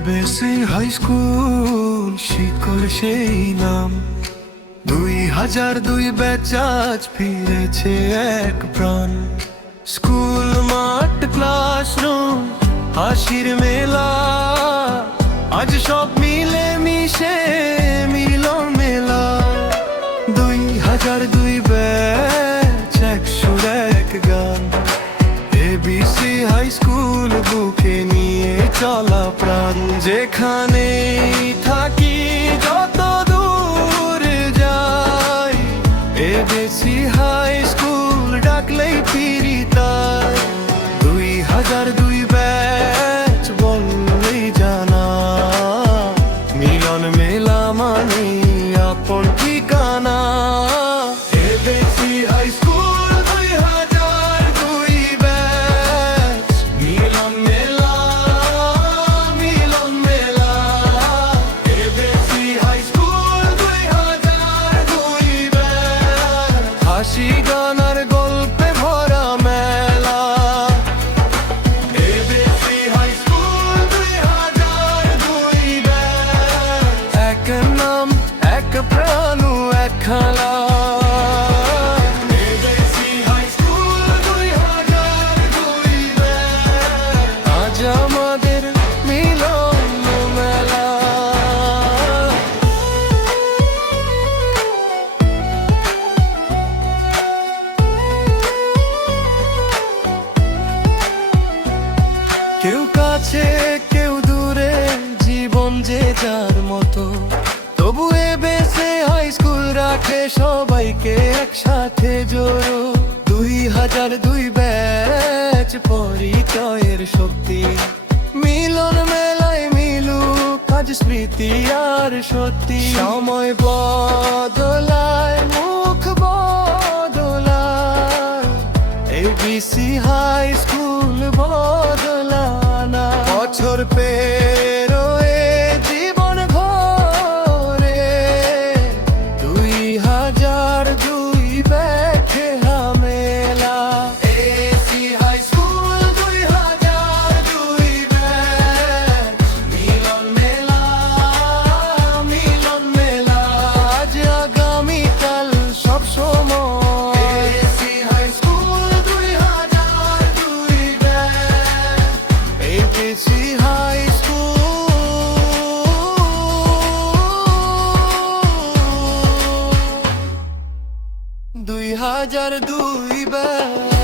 ABC high school শিকল সেই নাম। 2002 ব্যাচ আজ ফিরেছে এক প্রাণ। স্কুল মাঠ ক্লাসরুম হাসির মেলা, আজ সব মিলে মিশে মিলন মেলা। 2002 ব্যাচ এক সুর এক গান। এবিসি হাই স্কুল বুকে নিয়ে চলা প্রাণ। যেখানে থাকি যত দূর যাই, এবিসি হাই স্কুল ডাকলেই ফিরি তাই। 2002 ব্যাচ বললেই জানা, মিলন মেলা মানে আপন ঠিকানা। এবিসি হাই স্কুল 2002 ব্যাচ, মিলন মেলা মিলন মেলা। এবিসি হাই স্কুল 2002 ব্যাচ, হাসি গান আর গল্পে ভরা মেলা। এবিসি হাই স্কুল 2002 ব্যাচ, এক নাম এক প্রাণ এক খেলা। এবিসি হাই স্কুল 2002 ব্যাচ, আজ আমাদের মিলন মেলা। কেউ কাছে কেউ দূরে, জীবন যে যার মতো, তবু এবিসি হাই স্কুল রাখে সবাইকে একসাথে জোড়ো। 2002 ব্যাচ পরিচয়ের শক্তি, মিলন মেলায় মিলুক আজ স্মৃতি আর সত্যি। সময় বদলায় মুখ বদলায়, এবিসি হাই স্কুল বদলানা। বছর পেরোয় জীবন ঘরে, 2002 ব্যাচে হামেলা। এবিসি হাই স্কুল 2002 ব্যাচ, মিলন মেলা মিলন মেলা। আজ আগামীকাল সব সময়, ABC high school 2002 batch. ABC high school 2002 batch.